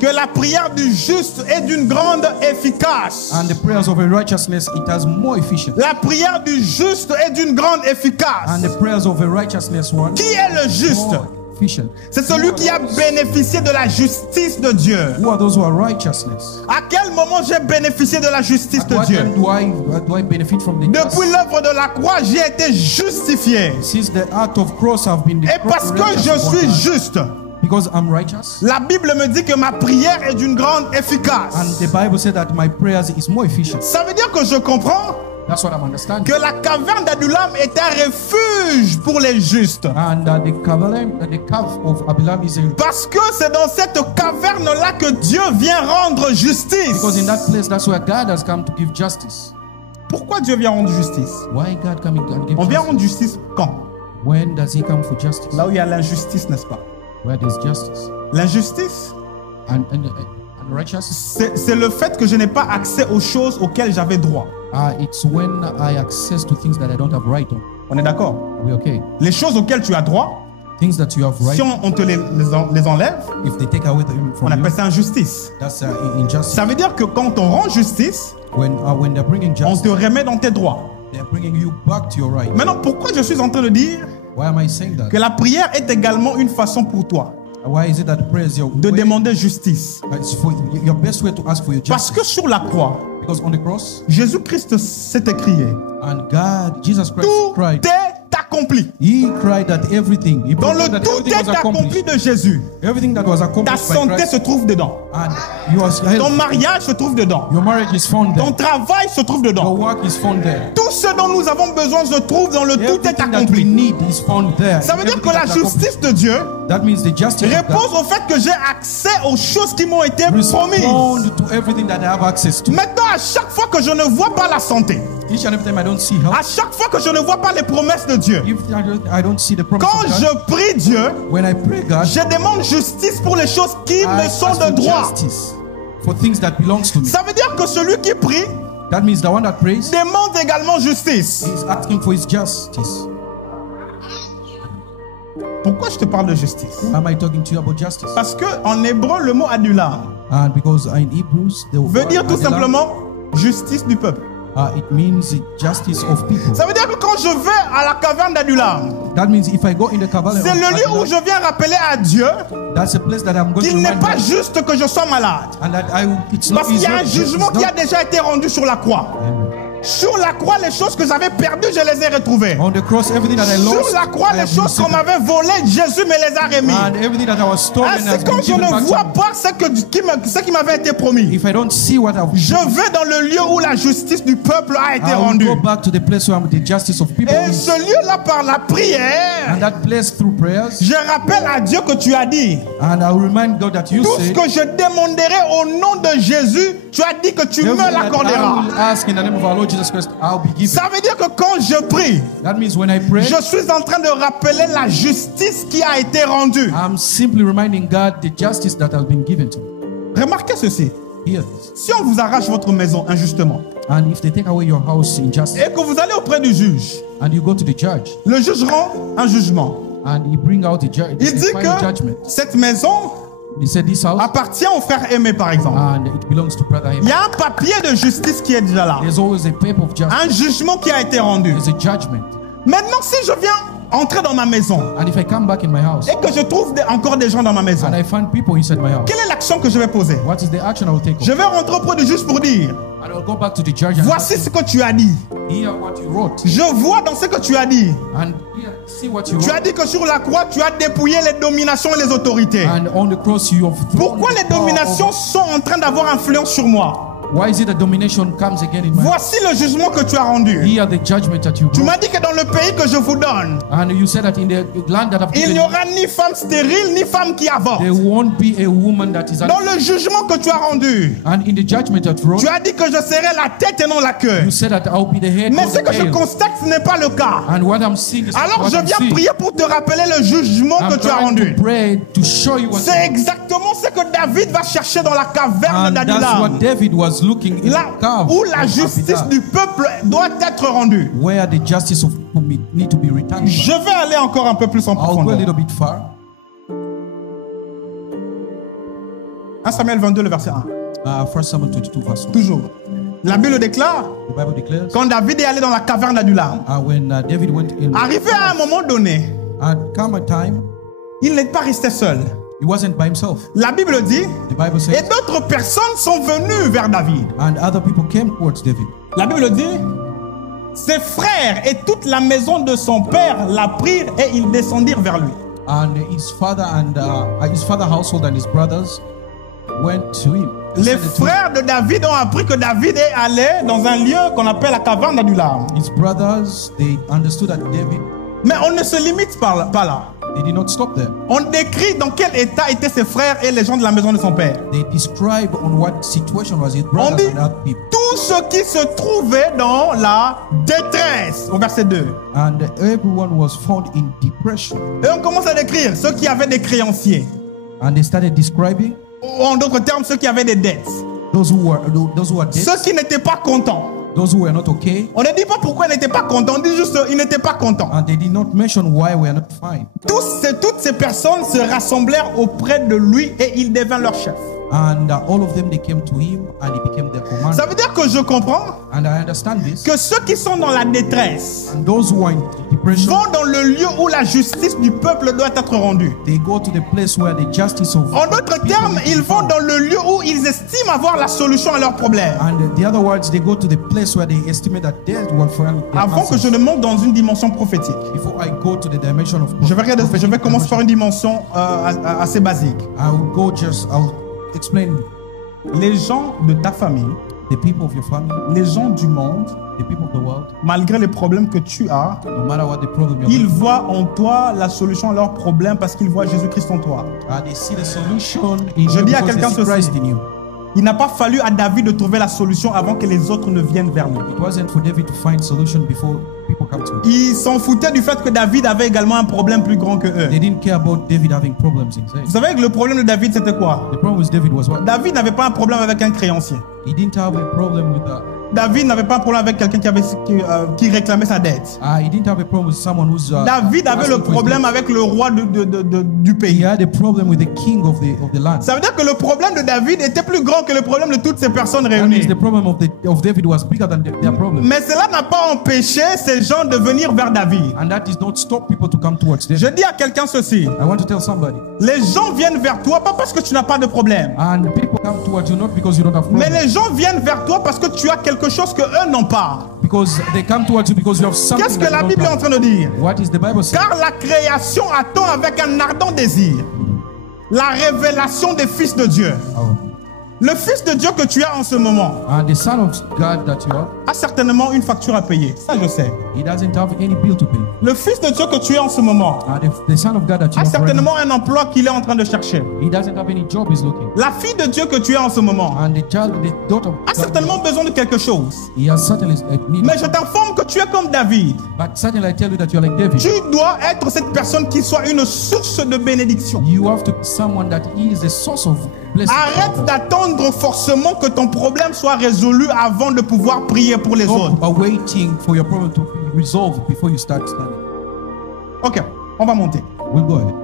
Que la prière du juste est d'une grande efficace. La prière du juste est d'une grande efficace. Qui est le juste? C'est celui qui a bénéficié de la justice de Dieu. À quel moment j'ai bénéficié de la justice de Dieu? Depuis l'œuvre de la croix, j'ai été justifié. Et parce que je suis juste, because I'm righteous, la Bible me dit que ma prière est d'une grande efficace. And the Bible said that my prayers is more efficient. Ça veut dire que je comprends That's what I'm understanding. que la caverne d'Adullam est un refuge pour les justes. And the cave of Adullam is a... Parce que c'est dans cette caverne-là que Dieu vient rendre justice. Because in that place, that's where God has come to give justice. Pourquoi Dieu vient rendre justice? Why God coming and give On vient justice? rendre justice quand? When does He come for justice? Là où il y a l'injustice, n'est-ce pas? Where there's justice. L'injustice, And righteousness. c'est le fait que je n'ai pas accès aux choses auxquelles j'avais droit. It's when I access to things that I don't have right on. On est d'accord? We okay? Les choses auxquelles tu as droit, Things that you have right. si on te les enlève, If they take away on from you, appelle ça injustice. that's injustice. Ça veut dire que quand on rend justice, When they're bringing on justice, te remet dans tes droits. they're bringing you back to your right. Maintenant, pourquoi je suis en train de dire Why am I saying that? que la prière est également une façon pour toi Why is it that prayer is your de way? demander justice? It's for your best way to ask for your Parce justice. que sur la croix, Because on the cross, Jésus-Christ s'est écrié. and Jesus Christ Tout cried. est accompli. He cried that everything. He Dans proclaimed le that tout everything was est accompli accomplished. de Jésus. Everything that was Ta accomplished by santé Christ, se trouve dedans. and your Ton health, mariage se trouve dedans. your marriage is found Ton there. travail se trouve Your dedans. work is found there. Tout ce dont nous avons besoin se trouve dans le tout est Everything that we accompli. need is found there. Ça veut dire que Everything la that's accomplished. justice de Dieu That means the justice of repose God au fait que j'ai accès aux choses qui m'ont été promises. respond to everything that I have access to. Maintenant, à chaque fois que je ne vois pas la santé, Each and every time I don't see help, à chaque fois que je ne vois pas les promesses de Dieu, if I don't see the promise quand of God, je prie Dieu, when I pray God, je demande justice pour les choses qui I me sont ask de for droit. justice for things that belongs to me. Ça veut dire que celui qui prie That means the one that prays demande également justice. is asking for his justice. Pourquoi je te parle de justice? Why am I talking to you about justice? Parce que en hébreu, le mot adulam And because in Hebrews, the veut word dire tout Adela, simplement justice du peuple. it means the justice of people. Ça veut dire que quand je vais à la caverne d'Adulam, That means if I go in the Kabbalah, c'est le lieu où je viens rappeler à Dieu that's a place that I'm going to qu'il n'est remind pas God, juste que je sois malade. and that it's not, Parce qu'il y a un it's jugement not- qui a déjà été rendu sur la croix. Sur la croix, les choses que j'avais perdues, je les ai retrouvées. on the cross, everything that I lost, Sur la croix, I les have choses qu'on received. m'avait volées, Jésus me les a remis. And everything that I was stolen has Ainsi, been quand je given ne back to vois me. pas ce qui m'avait été promis, If I don't see what I've je vais dans le lieu où la justice du peuple a été I will rendue. go back to the place where the justice of people Et is. ce lieu-là, par la prière, And that place through prayers. je rappelle à Dieu que tu as dit, And I will remind God that you tout ce say, que je demanderai au nom de Jésus, tu as dit que tu me everything that I l'accorderas. will ask in the name of our Lord Jesus Christ, I'll be given. Ça veut dire que quand je prie, That means when I pray, je suis en train de rappeler la justice qui a été rendue. I'm simply reminding God the justice that has been given to me. Remarquez ceci. Hear this. Si on vous arrache votre maison injustement And if they take away your house injustice, et que vous allez auprès du juge, and you go to the judge, le juge rend un jugement. And he bring out the Il dit final que judgment. cette maison He said this house appartient au frère aimé, par exemple. and it belongs to brother Il y Abraham. a un papier de justice qui est déjà là. There's always a paper of justice. Un jugement qui a été rendu. There's a judgment. Maintenant, si je viens entrer dans ma maison And if I come back in my house et que je trouve encore des gens dans ma maison, and I find people inside my house, quelle est l'action que je vais poser? what is the action I will take? Je vais rentrer auprès du juge pour dire, And I will go back to the judge and voici ask ce que tu as dit. him, hear what you wrote. Je vois dans ce que tu as dit. And here, see what you Tu as wrote. dit que sur la croix, tu as dépouillé les dominations et les autorités. And on the cross you have thrown Pourquoi the les power dominations over- sont en train d'avoir influence sur moi? Why is it that domination comes again in my life? Voici le jugement que tu as rendu. Here the judgment that you Tu brought. m'as dit que dans le pays que je vous donne, And you said that in the land that I've il given n'y you, aura ni femme stérile, ni femme qui avorte. there won't be a woman that is Dans le jugement que tu as rendu, and in the judgment that you wrote, tu as dit que je serai la tête et non la queue. you said that I'll be the head, Mais not ce the que je tail. constate, ce n'est pas le cas. And what I'm seeing is Alors what je I'm viens seeing. prier pour te rappeler le jugement que I'm tu as trying rendu. to pray to show you what C'est exactement ce que David va chercher dans la caverne and that's d'Adullam. what David was looking in Là the cave où la of justice Abida, du peuple doit être rendue. where the justice of people need to be returned. Je vais aller encore un peu plus en I'll go a profondeur. little bit far. 1 Samuel 22, le verset 1. 1 Samuel 22 verse 1. Toujours. La Bible déclare, The Bible declares, quand David est allé dans la caverne d'Adullam, when David went in, arrivé à un moment donné, and come a time, il n'est pas resté seul. he wasn't by himself. La Bible dit, The Bible et says, d'autres personnes sont venues vers David. and other people came towards David. La Bible dit, ses frères et toute la maison de son père la prirent et ils descendirent vers lui. And his father household and his brothers went to him. Les Descended to him. frères de David ont appris que David est allé dans un lieu qu'on appelle la caverne d'Adullam. His brothers, they understood that David, Mais on ne se limite pas là. they did not stop there. On décrit dans quel état étaient ses frères et les gens de la maison de son père. They describe on what situation was his brothers dit- and other people. Tous ceux qui se trouvaient dans la détresse, au verset 2. And everyone was found in depression. Et on commence à décrire ceux qui avaient des créanciers. And they started describing Ou en d'autres termes, ceux qui avaient des dettes. those who were dead, Ceux qui n'étaient pas contents. those who were not okay, On ne dit pas pourquoi ils n'étaient pas contents, on dit juste qu'ils n'étaient pas contents. and they did not mention why we are not fine. Toutes ces personnes se rassemblèrent auprès de lui et il devint leur chef. And all of them, they came to him and he became their commander. Ça veut dire que je comprends And I understand this. que ceux qui sont dans la détresse And those who are in depression, vont dans le lieu où la justice du peuple doit être rendue. they go to the place where the justice of En d'autres people termes, will be ils vont found. dans le lieu où ils estiment avoir la solution à leurs problèmes. And the other words, they go to the place where they estimate that they will find the Avant que answers. je ne monte dans une dimension prophétique, Before I go to the dimension of je vais commencer par une dimension, dimension assez basique. I'll explain Les gens de ta famille, the people of your family, les gens du monde, the people of the world, malgré les problèmes que tu as, no matter what the problem you're ils having, voient en toi la solution à leurs problèmes parce qu'ils voient Jésus-Christ en toi. they see the solution in Je you dis à because quelqu'un they see ceci. Christ in you. Il n'a pas fallu à David de trouver la solution avant que les autres ne viennent vers lui. It wasn't for David to find solution before people come to him. Ils s'en foutaient du fait que David avait également un problème plus grand que eux. They didn't care about David having problems inside. Vous savez que le problème de David, c'était quoi? The problem with David was what? David n'avait pas un problème avec un créancier. He didn't have a problem with David n'avait pas un problème avec quelqu'un qui réclamait sa dette. he didn't have a problem with someone who's David avait le asking for his problème debt. avec le roi du He pays. had a problem with the king of the land. Ça veut dire que le problème de David était plus grand que le problème de toutes ces personnes That réunies. means the problem of David was bigger than their problem. Mais cela n'a pas empêché ces gens de venir vers David. And that does not stop people to come towards Je David. dis à quelqu'un ceci. I want to tell somebody. Les gens viennent vers toi pas parce que tu n'as pas de problème. And people come towards you not because you don't have Mais problems. les gens viennent vers toi parce que tu as quelque chose que eux n'ont pas. Because they come towards you because you have something. Qu'est-ce que that la you Bible est en don't train de dire? have. What is the Bible saying? Car la création attend avec un ardent désir la révélation des fils de Dieu. Oh. Le fils de Dieu que tu as en ce moment And the Son of God that you are, a certainement une facture à payer. Ça, je sais. he doesn't have any bill to pay. Le fils de Dieu que tu es en ce moment And the Son of God that you a have right now, certainement un emploi qu'il est en train de chercher. he doesn't have any job he's looking. La fille de Dieu que tu es en ce moment And the daughter of a God, certainement besoin de quelque chose. he has certainly a need. Mais je t'informe que tu es comme David. But certainly I tell you that you're like David. Tu dois être cette personne qui soit une source de bénédiction. You have to be someone that is a source of blessing. Arrête d'attendre forcément que ton problème soit résolu avant de pouvoir prier pour les autres. Stop waiting for your problem to be resolved before you start studying. Ok, on va monter. We'll go ahead.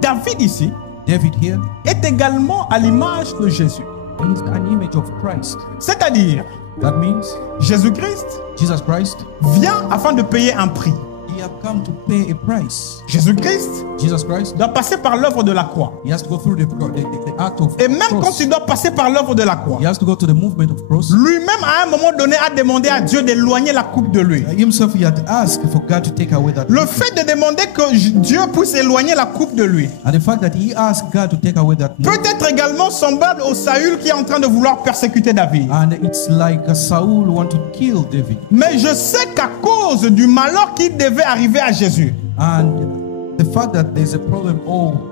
David ici David here est également à l'image de Jésus. is an image of Christ. C'est-à-dire, That means Jésus-Christ Jesus Christ, vient afin de payer un prix. he have come to pay a price. Jésus-Christ Jesus Christ, doit passer par l'œuvre de la croix. he has to go through the act of Et même cross. quand il doit passer par l'œuvre de la croix, He has to go to the movement of cross. lui-même à un moment donné a demandé à Dieu d'éloigner la coupe de lui. Himself, he had asked for God to take away that. Le fait de demander que Dieu puisse éloigner la coupe de lui And the fact that he asked God to take away that. peut être également semblable au Saül qui est en train de vouloir persécuter David. And it's like Saul want to kill David. Mais je sais qu'à cause du malheur qui devait arriver à Jésus, And the fact that there's a problem,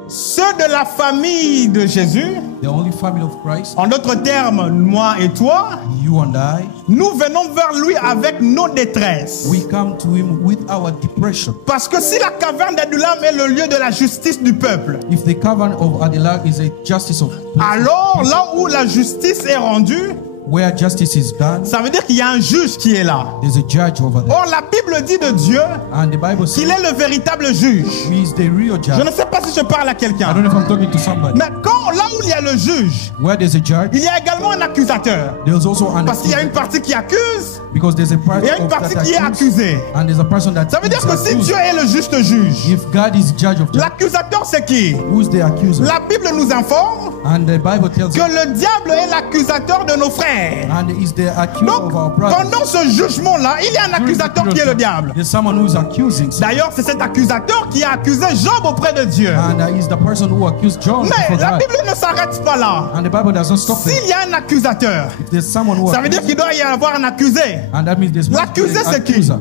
ceux de la famille de Jésus, the only family of Christ, en d'autres termes, moi et toi, you and I, nous venons vers lui avec nos détresses. we come to him with our depression. Parce que si la caverne d'Adulam est le lieu de la justice du peuple, If the cavern of Adullam is a justice of alors là où la justice est rendue, where justice is done, ça veut dire qu'il y a un juge qui est là. there's a judge over there. Or, la Bible dit de Dieu And the Bible says qu'il est le véritable juge. he is the real Je judge. ne sais pas si je parle à I quelqu'un. don't know if I'm talking to somebody. Mais quand, là où il y a le juge, Where there's a judge, il y a également un accusateur. there's also an Parce qu'il y a une accuser, partie qui accuse because there's a part et il y a une of partie that qui est accused, accusée. and there's a person that Ça veut dire is que si accused. Dieu est le juste juge, If God is judge of judge, l'accusateur c'est qui? who's the accuser? La Bible nous informe And the Bible tells que us, le diable est l'accusateur de nos frères. and is the accuser Donc, of our brothers. pendant ce jugement-là, il y a un accusateur qui est le diable. There's someone who is accusing. D'ailleurs, c'est cet accusateur qui a accusé Job auprès de Dieu. And is the person who accused John Mais before la God. Bible ne s'arrête pas là. And the Bible doesn't stop there. S'il y a un accusateur, If there's someone who ça veut dire accuses, qu'il doit y avoir un accusé. and that means there's L'accusé, c'est qui? accuser.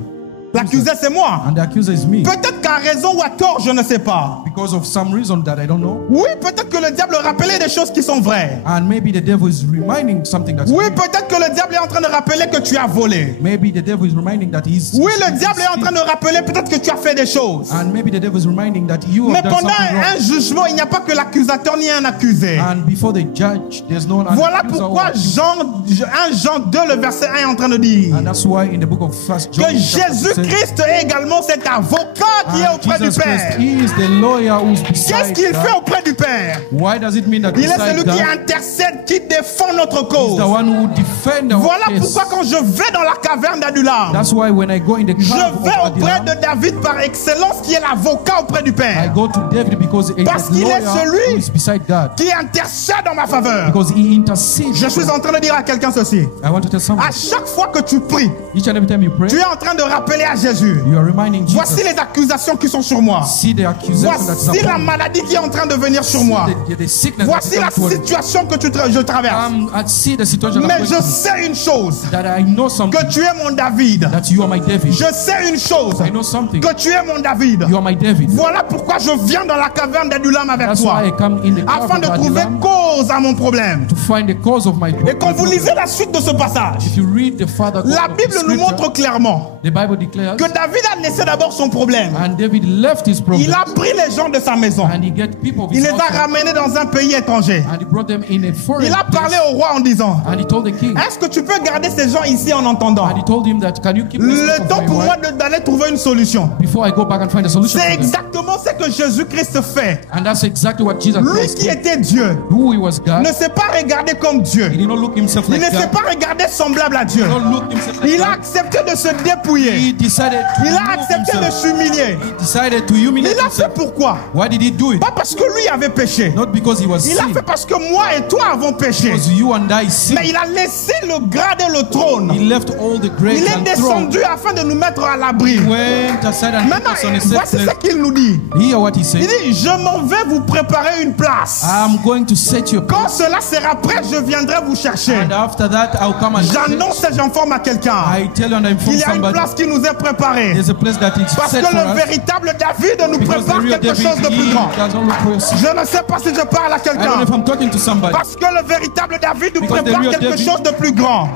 L'accusé, c'est moi. And the accuser is me. Peut-être qu'à raison ou à tort, je ne sais pas. Because of some reason that I don't know. Oui, peut-être que le diable rappelait des choses qui sont vraies. And maybe the devil is reminding something that's Oui, real. peut-être que le diable est en train de rappeler que tu as volé. Maybe the devil is reminding that he's. Oui, le diable est en train de rappeler peut-être que tu as fait des choses. And maybe the devil is reminding that you Mais have done pendant something wrong. un jugement, il n'y a pas que l'accusateur ni un accusé. And before the judge, there's no Voilà accuser or pourquoi accuser. 1 Jean 2, le verset 1 est en train de dire And that's why in the book of 1 John, que Jésus-Christ est également cet avocat qui est auprès du Jesus Père. Christ is the lawyer who's Qu'est-ce beside qu'il God. fait auprès du Père? Why does it mean that Il est beside celui qui God, intercède, qui défend notre he's cause. the one who defend our Voilà case? pourquoi quand je vais dans la caverne d'Adulam, That's why when I go in the je cave vais of auprès Adullam, de David par excellence qui est l'avocat auprès du I Père, go to David because he's Parce the qu'il est lawyer celui who is beside God. qui intercède en ma faveur. Because he intercedes. Je suis en train de dire à quelqu'un ceci. I want to tell someone, À chaque fois que tu pries, each and every time you pray, tu es en train de rappeler à Jésus. you are reminding Jesus. Voici les accusations qui sont sur moi. See the accusation that is Voici la upon me. maladie qui est en train de venir sur moi. The sickness Voici la that is upon me. situation que je traverse. I see the situation I'm Mais going je through. sais une chose, That I know something. que tu es mon David. That you are my David. Je sais une chose, I know something. que tu es mon David. You are my David. Voilà pourquoi je viens dans la caverne d'Adulam avec That's toi, why I come in the cave afin de of trouver Adullam cause à mon problème. to find the cause of my Et problem. quand vous lisez la suite de ce passage, If you read the Father la of the Bible nous scripture, montre clairement the Bible declares, que David a laissé d'abord son problème. and David left his problem, Il a pris les gens de sa maison. and he get people of Il his les a household, ramenés dans un pays étranger. and he brought them in a foreign Il a parlé place, au roi en disant, and he told the king, est-ce que tu peux garder ces gens ici en entendant? and he told him that, can you keep this Le people temps for pour a moi while d'aller trouver une solution. before I go back and find a solution C'est for them? exactement ce que Jésus-Christ fait. And that's exactly what Jesus Lui Christ qui did. était Dieu Who he was God. ne s'est pas regardé comme Dieu. He did not look himself Il like ne s'est God. pas regardé semblable à Dieu. He did not look himself like Il a God. accepté de se dépouiller. He decided to Il a remove accepté de himself. s'humilier. He decided to humiliate Il a fait himself. pourquoi? Why did he do it? Pas parce que lui avait péché. Not because he was Il a sin, fait parce que moi et toi avons péché. because you and I Mais sinned. il a laissé le grade et le trône. He left all the grace Il est and throne. descendu afin de nous mettre à l'abri. Went aside and put Maintenant, us on a voici set ce place. qu'il nous dit. Hear what he Il said. dit, je m'en vais vous préparer une place. I'm going to set you Quand apart. cela sera prêt, je viendrai vous chercher. And after that, I'll come and J'annonce et j'informe à quelqu'un. I tell you and I inform Il y a une somebody. place qui nous est préparée. There's a place that is Parce set que for le us. véritable David nous Because the prépare real quelque David, chose de plus he grand. doesn't look for yourself. Je ne sais pas si je parle à I don't know quelqu'un. if I'm talking to somebody. Parce que le véritable David nous Because the prépare real quelque David- chose de plus grand.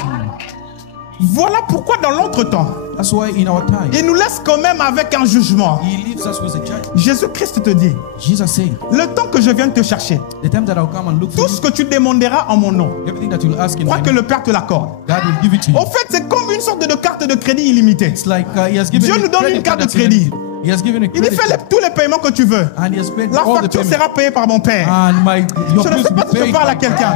Voilà pourquoi dans l'entretemps, That's why in our time, il nous laisse quand même avec un jugement. he leaves us with a judge. Jésus-Christ te dit, Jesus said, le temps que je viens te chercher, the time that I'll come and look for tout you, ce que tu demanderas en mon nom, everything that you'll ask in crois my que name, le Père te l'accorde. God will give it to you. Au fait, c'est comme une sorte de carte de crédit illimitée. It's like he has given Dieu you nous donne credit une carte de card that's crédit. unlimited. He has given a Il dit, credit fais card. tous les paiements que tu veux. And he has paid La all the facture payment. sera payée par mon Père. And your Je ne bills sais will pas be si je paid. parle à quelqu'un.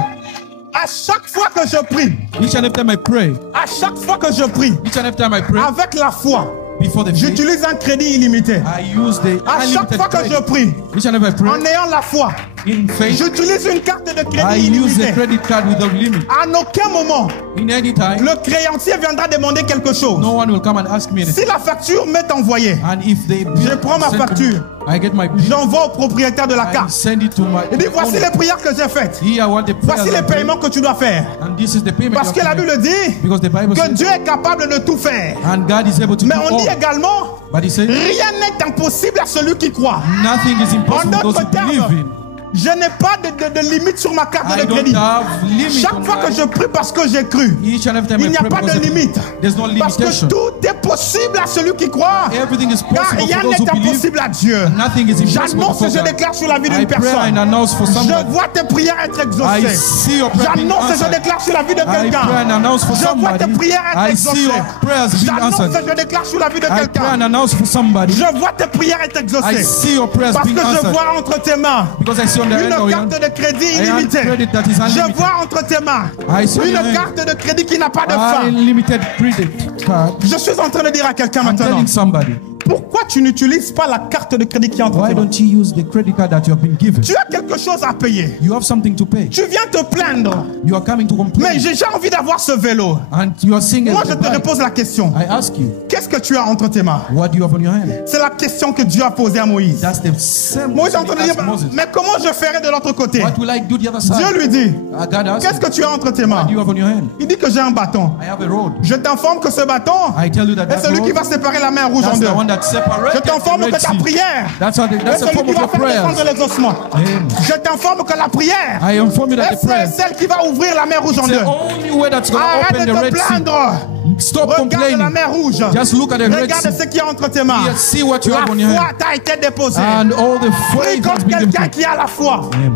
À chaque fois que je prie, Each and every time I pray, à chaque fois que je prie, each and every time I pray, avec la foi, before the faith, j'utilise un crédit illimité. I use the À chaque unlimited fois que je credit. prie, Each and every time I en pray, ayant la foi, in faith, j'utilise une carte de I crédit use the illimitée. credit card without limit. À aucun moment, In any time, le créancier viendra demander quelque chose. no one will come and ask me anything. Si la facture m'est envoyée, And if they je prends ma send to me, facture, I get my bill. j'envoie au propriétaire de la I carte. send it to my Il dit, voici owner. les prières que j'ai faites. Here what the prayers Voici les I pray, paiements que tu dois faire. and this is the payment Parce you que have la to Bible make. dit Because the Bible que says, Dieu est capable de tout faire. and God is able to Mais do on dit all. également, But he says, rien n'est impossible à celui qui croit. nothing is En impossible to those d'autres who believe termes, in. je n'ai pas de limite sur ma carte I de don't crédit. have limit Chaque on fois que my- je prie parce que j'ai cru, Each and every time il I n'y a pray pas de because of- limite. there's no Parce que limitation. tout est possible à celui qui croit. Everything is Car possible rien for those n'est who believe. impossible à Dieu. Nothing is impossible J'annonce for et je God. déclare sur la vie I d'une pray and personne. announce for Je somebody. vois tes prières être I exaucées. see your prayer being J'annonce et je answered. déclare sur la vie de I pray and quelqu'un. announce for Je vois somebody. tes prières être I see exaucées. your prayers being J'annonce answered. et je déclare sur la vie de I pray quelqu'un. and announce for somebody. Je vois tes prières être I exaucées. see your prayers Parce being que je answered. vois entre tes mains Because I see on the une end of your carte de crédit I have illimitée. credit that is Je unlimited. vois entre tes mains I see on your une hand carte de crédit qui n'a pas de fin. unlimited credit card. Je suis en train de dire à quelqu'un I'm maintenant, telling somebody, pourquoi tu n'utilises pas la carte de crédit qui est entre why tes mains? don't you use the credit card that you have been given? Tu as quelque chose à payer. You have something to pay. Tu viens te plaindre. You are coming to Mais complain. j'ai envie d'avoir ce vélo. And you are saying, Moi, je te repose la question. I ask you, Qu'est-ce que tu as entre tes mains? what do you have on your hand? C'est la question que Dieu a posée à Moïse. That's the same Moïse est en question train de he dire, asked Moses. mais comment je ferai de l'autre côté? What will I do the other side? Dieu lui dit, God asked qu'est-ce him, que tu as entre tes what mains? do you have on your hand? Il dit que j'ai un bâton. I have a road. Je t'informe que ce bâton I tell you that est that celui qui road, va séparer la mer rouge en that's deux. the one that Je separates t'informe the que Red ta Sea. prière That's est a celui form qui of va your faire prayers. descendre les ossements. Amen. Je t'informe que la prière I inform you that est the prayer celle qui va ouvrir la mer rouge en is deux. the only way that's going to Arrête open de the te Red Sea. plaindre. Stop Regarde la complaining. mer rouge. Just look at the Red Regarde Sea. ce qui est entre tes mains. Yes, see what you have on your La hand. foi t'a été déposée. And all the Prie faith has comme been quelqu'un given. qui a la foi. Amen.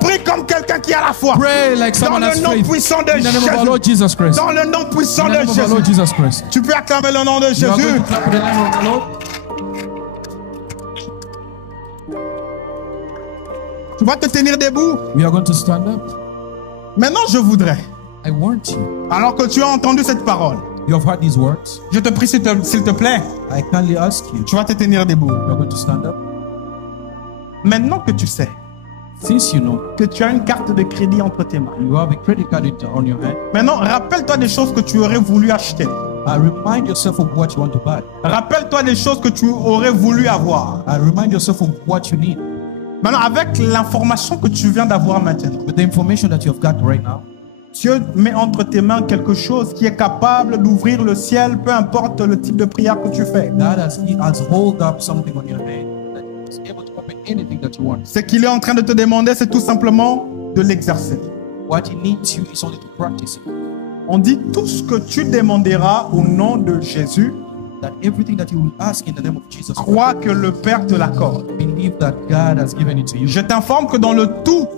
Prie comme quelqu'un qui a la foi. Pray like Dans someone has le nom faith. puissant de In the name of our Lord Jésus. Jesus Christ. Dans le nom puissant In the de name of our Lord Jésus. Jesus Christ. Tu peux acclamer le nom de You are Jésus. going to clap for the name of the Lord. Tu vas te tenir debout. We are going to stand up. Maintenant, je voudrais, I want you. alors que tu as entendu cette parole, You have heard these words. je te prie s'il te plaît, I kindly ask you. tu vas te tenir debout. You are going to stand up. Maintenant que tu sais Since you know que tu as une carte de crédit entre tes mains, you have a credit card on your hand, maintenant rappelle-toi des choses que tu aurais voulu acheter. remind yourself of what you want to buy. Rappelle-toi des choses que tu aurais voulu avoir. Remind yourself of what you need. Maintenant, avec l'information que tu viens d'avoir maintenant, With the information that you have got right now, Dieu met entre tes mains quelque chose qui est capable d'ouvrir le ciel, peu importe le type de prière que tu fais. God has hold up something on your hand that is able to open anything that you want. Ce qu'il est en train de te demander, c'est tout simplement de l'exercer. What he needs you is only to practice it. On dit tout ce que tu demanderas au nom de Jésus, That everything that you will ask in the name of Jesus, crois que le Père te l'accorde. believe that God has given it to you. Je t'informe que dans le tout,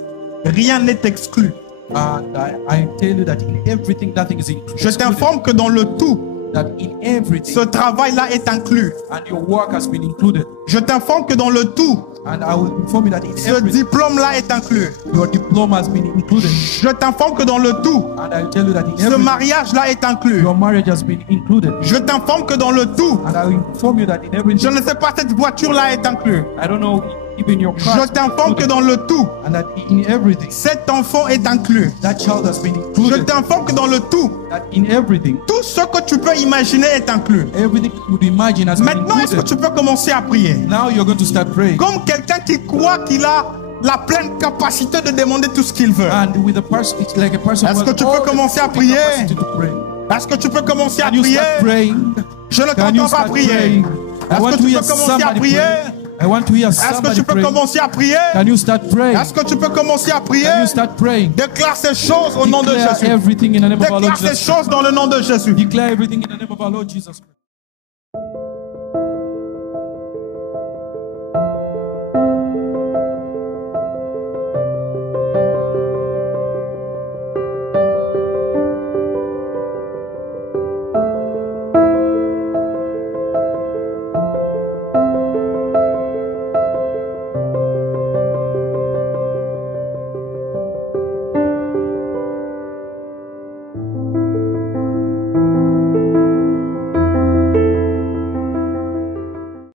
rien n'est exclu. And I tell you that in everything, nothing is Je included. t'informe que dans le tout, That in everything, ce travail-là est inclus. and your work has been included. Je t'informe que dans le tout, And I will inform you that in ce everything, diplôme-là est inclus. your diploma has been included. Je t'informe que dans le tout, And I tell you that in ce everything, mariage-là est inclus. your marriage has been included. Je t'informe que dans le tout, And I will inform you that in everything, je ne sais pas, cette voiture-là est inclus. I don't know, even your car. Je t'informe que dans le tout, And that in everything, cet enfant est inclus. that child has been Je included. t'informe que dans le tout, That in everything, tout ce que tu peux imaginer est inclus. everything you would imagine has been Maintenant, est-ce que included. tu peux commencer à prier? Now you're going to start praying. Comme quelqu'un qui croit qu'il a la pleine capacité de demander tout ce qu'il veut. And with a person, it's like a person Est-ce who que has tu peux all the commencer à capacity prier? to pray. Est-ce que tu peux commencer à Can you prier? start praying? Je ne Can you t'entends pas start prier. praying? I Est-ce want que to tu hear peux commencer à somebody prier? pray. I want to hear Est-ce que somebody tu peux pray. commencer à prier? Can you start praying? Est-ce que tu peux commencer à prier? Can you start praying? Déclare ces choses au nom de Declare Jésus. everything in the name of our Lord Déclare ces Jesus. choses dans le nom de Jésus. Declare everything in the name of our Lord Jesus.